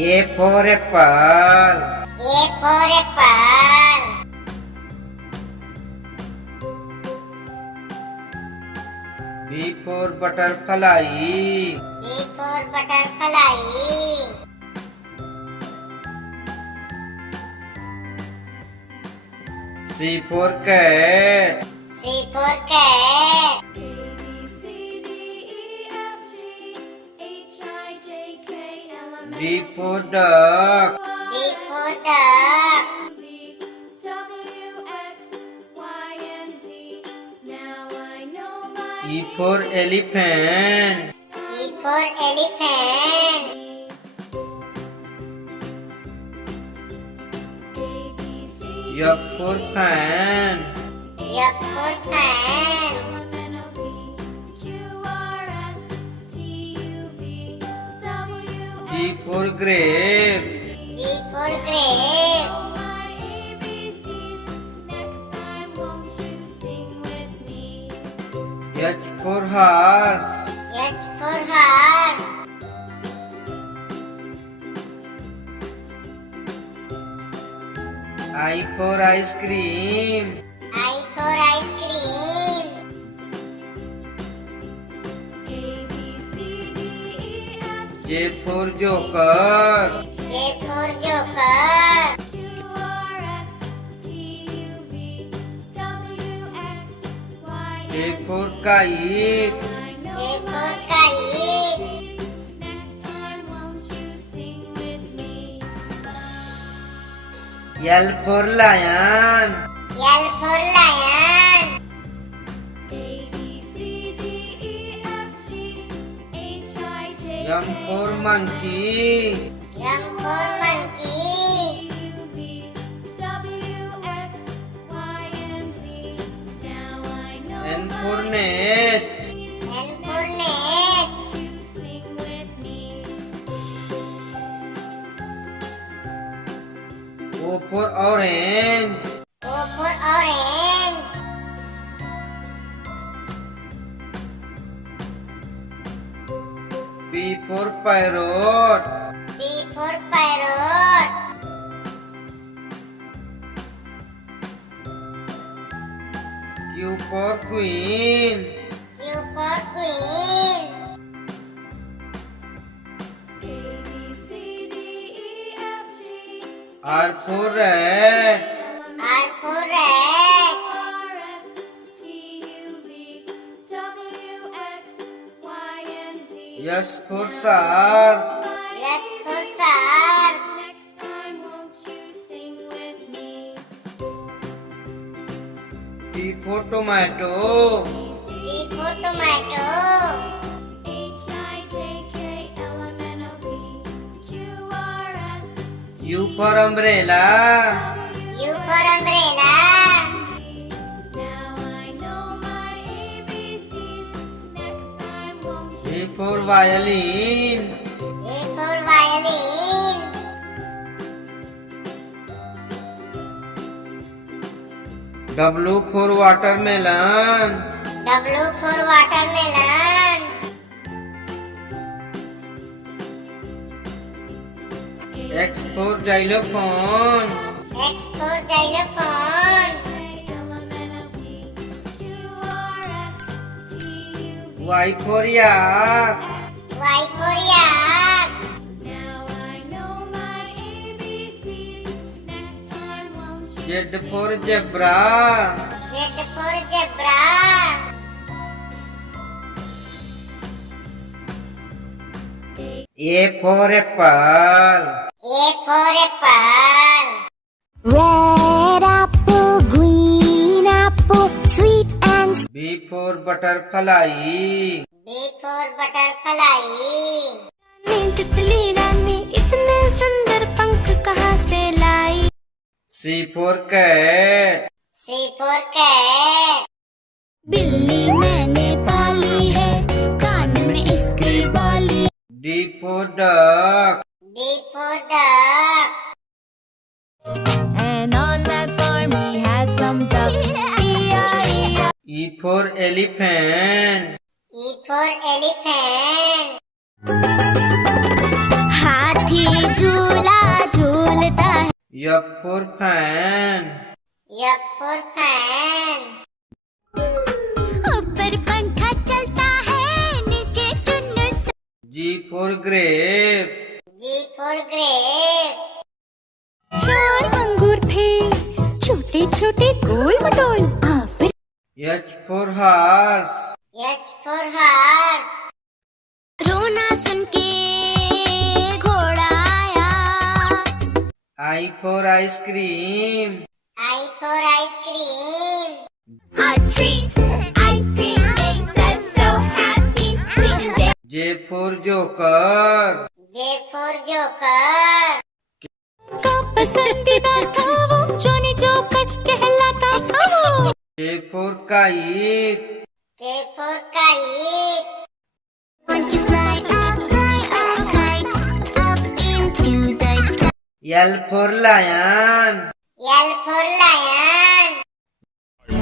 A for apple. A for apple. B for butterfly. B for butterfly. C for cat. C for cat. D for duck. D for duck. E for elephant. E for elephant. F for fan. F for fan. G for grape. G for grape. H for horse. H for horse. I for ice cream. I for ice cream. J for joker. J for joker. K for kite. K for kite. L for lion. L for lion. M for monkey. M for monkey. N for nest. N for nest. O for orange. O for orange. P for parrot. P for parrot. Q for queen. Q for queen. R for rat. R for rat. S for shark. S for shark. T for tomato. T for tomato. U for umbrella. U for umbrella. V for violin. V for violin. W for watermelon. W for watermelon. X for xylophone. X for xylophone. Y for yak. Y for yak. Z for zebra. Z for zebra. A for apple. A for apple. Red apple, green apple, sweet and B for butterfly. B for butterfly. तितली रानी इतने सुंदर पंख कहाँ से लाई? C for cat. C for cat. बिल्ली मैंने पाली है, कान में इसकी बाली। D for duck. D for duck. And on that farm he had some ducks. E-I-E-I. E for elephant. E for elephant. हाथी हाथी झूला झूलता है। F for fan. F for fan. ऊपर पंखा चलता है, नीचे चुन्नू सा। G for grape. G for grape. 4 अंगूर थे, छोटे छोटे गोल मटोल। H for horse. H for horse. रोना सुन के घोड़ा आया। I for ice cream. I for ice cream. A treat, ice cream makes us so happy. Sweet and J for joker. J for joker. का पसंदीदा था वो, जॉनी जोकर कहलाता था वो। K for kite. K for kite. Want to fly a kite up into the sky. L for lion. L for lion.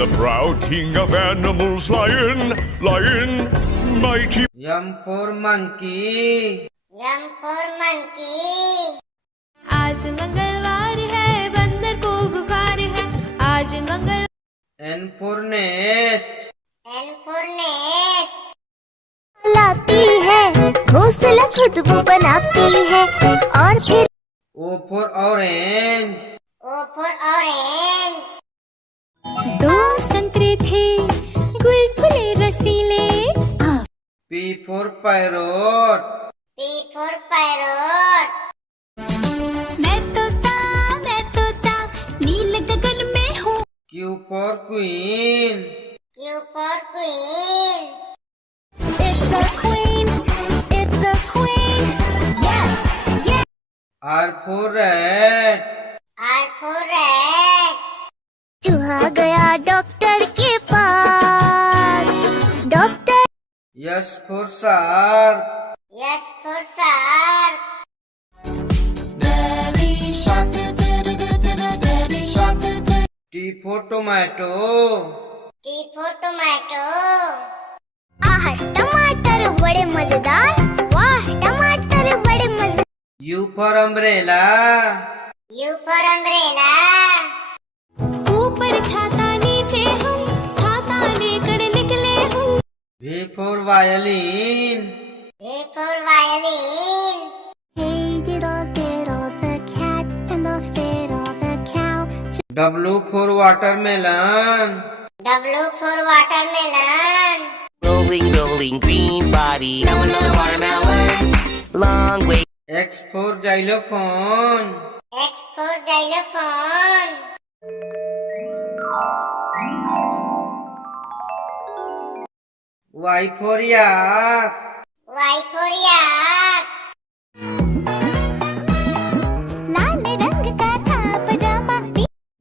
The proud king of animals, lion, mighty. M for monkey. M for monkey. आज मंगलवार है, बंदर को बुखार है। आज मंगल N for nest. N for nest. लाती है, घोंसला खुद वो बनाती है, और फिर O for orange. O for orange. 2 संतरे थे, गुलगुले रसीले। P for parrot. P for parrot. मैं तोता नील गगन में हूँ। Q for queen. Q for queen. It's a queen, yes. R for rat. R for rat. चूहा गया डॉक्टर के पास, doctor. S for shark. S for shark. T for tomato. T for tomato. आह टमाटर बड़े मजेदार, वाह टमाटर बड़े मजेदार। U for umbrella. U for umbrella. ऊपर छाता नीचे हम, छाता लेकर निकले हम। V for violin. V for violin. Hey diddle the cat and the fiddle the cow. W for watermelon. W for watermelon. Rolling, green body. Watermelon. Long way. X for xylophone. X for xylophone. Y for yak. Y for yak. लाल रंग का था पजामा।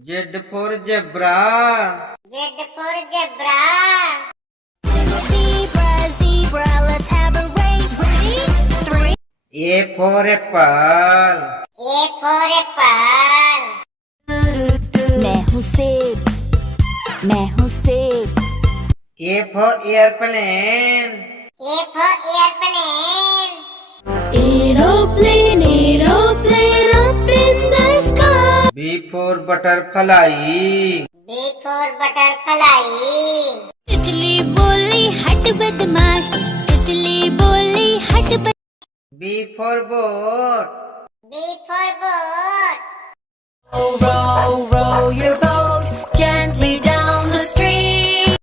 Z for zebra. Z for zebra. Zebra, let's have a race. 3. A for apple. A for apple. मैं हूँ सेब, मैं हूँ सेब। A for airplane. A for airplane. Aeroplane, aeroplane up in the sky. B for butterfly. B for butterfly. तितली बोली हट बदमाश, तितली बोली हट बदमाश। B for boat. B for boat. Row your boat gently down the stream.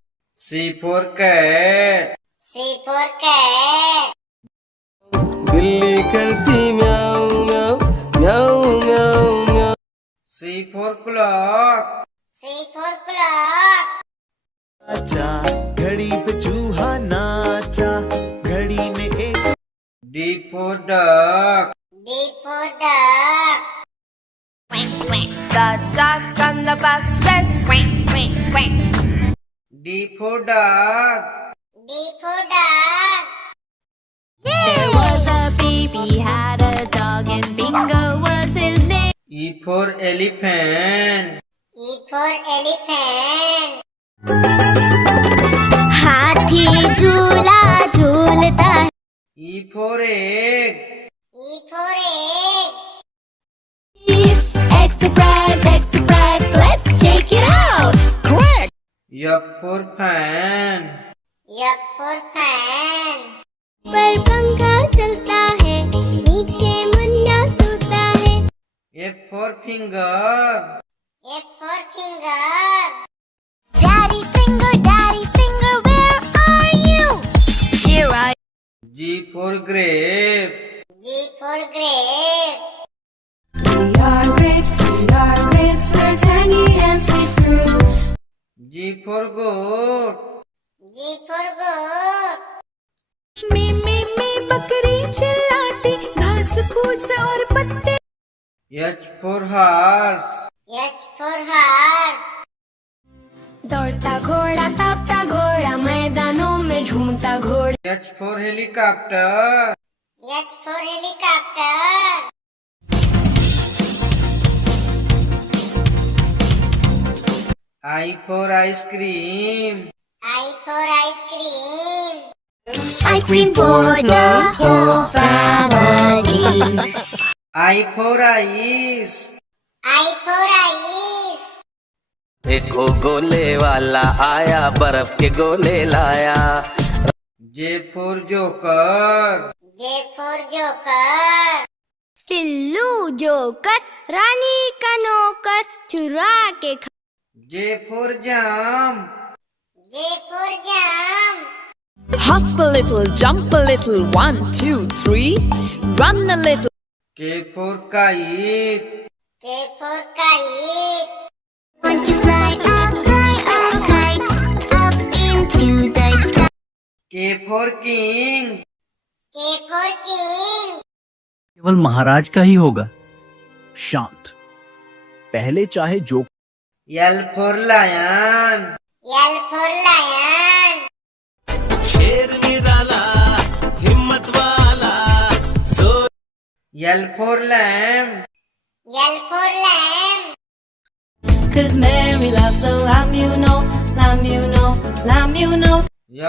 C for cat. C for cat. बिल्ली करती म्याऊं म्याऊं म्याऊं म्याऊं म्याऊं। C for clock. C for clock. नाचा घड़ी पे चूहा नाचा, घड़ी ने एक। D for duck. D for duck. The ducks on the bus says quack, quack, quack. D for dog. D for dog. There was a baby, had a dog, and Bingo was his name. E for elephant. E for elephant. हाथी झूला झूलता है। E for egg. E for egg. F for fan. F for fan. पर पंखा चलता है, नीचे मुन्ना सोता है। F for finger. F for finger. Daddy finger, where are you? Here I G for grape. G for grape. We are grapes, we're tangy and sweet fruit. G for goat. G for goat. में बकरी चिल्लाती, घास फूस और पत्ते। H for horse. H for horse. दौड़ता घोड़ा, तापता घोड़ा, मैदानों में झूमता घोड़ा। H for helicopter. H for helicopter. I for ice cream. I for ice cream. Ice cream for the whole family. I for ice. I for ice. देखो गोले वाला आया, बर्फ के गोले लाया। J for joker. J for joker. सिल्लू joker, रानी का नौकर, चुरा के खा। J for jump. J for jump. Hop a little, jump a little, 1, 2, 3, run a little. K for kite. K for kite. Want to fly a kite, up into the sky. K for king. K for king. केवल महाराज का ही होगा, शांत। पहले चाहे जो L for lion. L for lion. शेर निराला हिम्मत वाला सो L for lamb. L for lamb. 'Cause Mary loves the lamb, you know, lamb, you know, lamb, you know.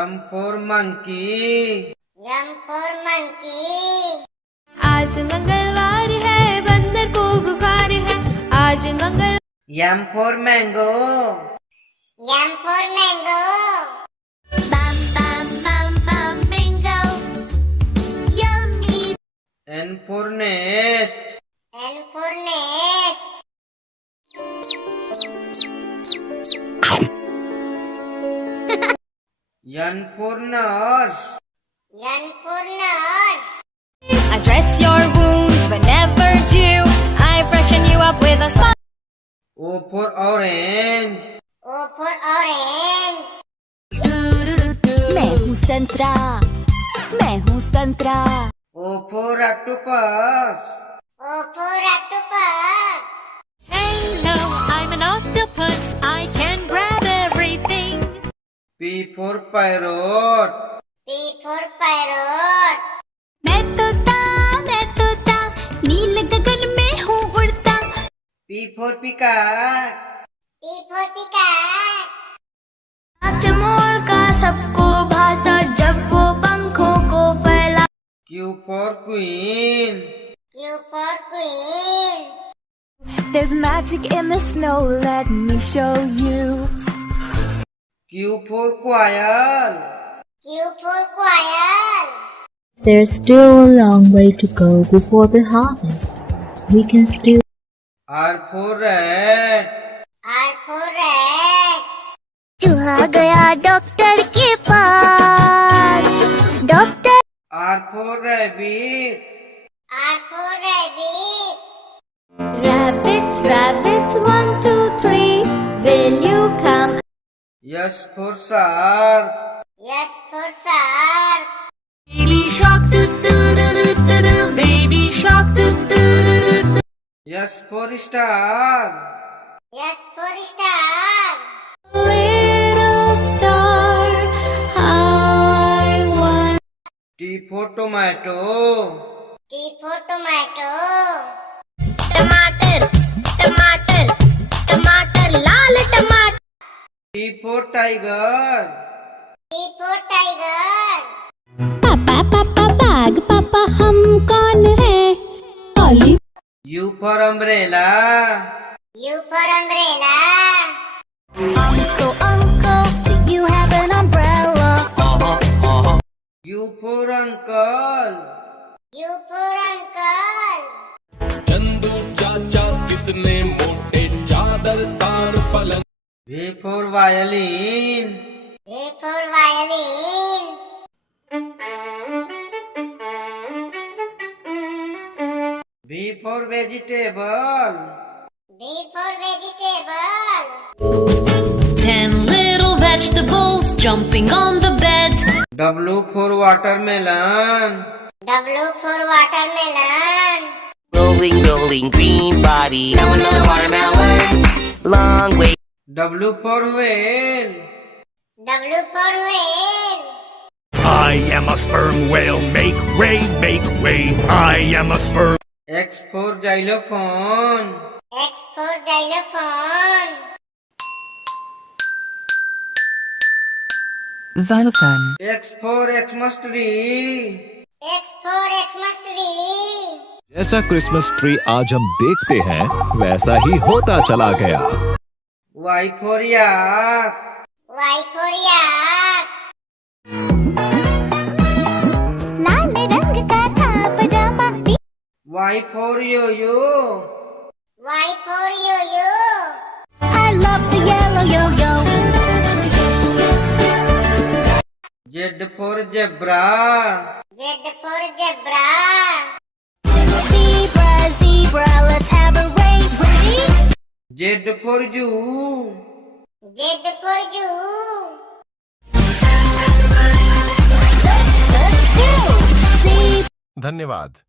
M for monkey. M for monkey. आज मंगलवार है, बंदर को बुखार है। आज मंगल M for mango. M for mango. bam bam bam bam bingo. Yummy. N for nest. N for nest. N for nurse. N for nurse. I dress your wounds whenever due. I freshen you up with a smile. O for orange. O for orange. मैं हूँ संतरा, मैं हूँ संतरा। O for octopus. O for octopus. Hello, I'm an octopus. I can grab everything. P for parrot. P for parrot. मैं तोता, नील गगन में हूँ उड़ता। P for peacock. P for peacock. नाच मोर का सबको भाता, जब वो पंखों को फैला। Q for queen. Q for queen. There's magic in the snow, let me show you. Q for quail. Q for quail. There's still a long way to go before the harvest. We can still R for rat. R for rat. चूहा गया doctor के पास। Doctor R for rabbit. R for rabbit. Rabbits, 1, 2, 3, will you come? S for shark. S for shark. Baby shark, doo doo doo doo doo doo. Baby shark, doo doo doo doo doo. S for star. S for star. Little star, how I want. T for tomato. T for tomato. टमाटर, टमाटर, टमाटर, लाल टमाटर। T for tiger. T for tiger. पापा पापा बाग, पापा हम कौन है? ऑली। U for umbrella. U for umbrella. Uncle, uncle, for uncle. U for uncle. Chandu चाचा कितने मोटे चादर तार पलंग V for violin. V for violin. V for vegetable. V for vegetable. 10 little vegetables jumping on the bed. W for watermelon. W for watermelon. Rolling, rolling, green body. Now another watermelon. Long way. W for whale. W for whale. I am a sperm whale. Make way, make way. I am a sperm. X for xylophone. X for xylophone. Xylophone. X for Xmas tree. X for Xmas tree. जैसा Christmas tree आज हम देखते हैं वैसा ही होता चला गया। Y for yak. Y for yak. लाल रंग का था पजामा। Y for yo-yo. Y for yo-yo. I love the yellow yo-yo. Z for zebra. Z for zebra. Zebra, zebra, let's have a race. Z for zoo. Z for zoo. Zoo. धन्यवाद।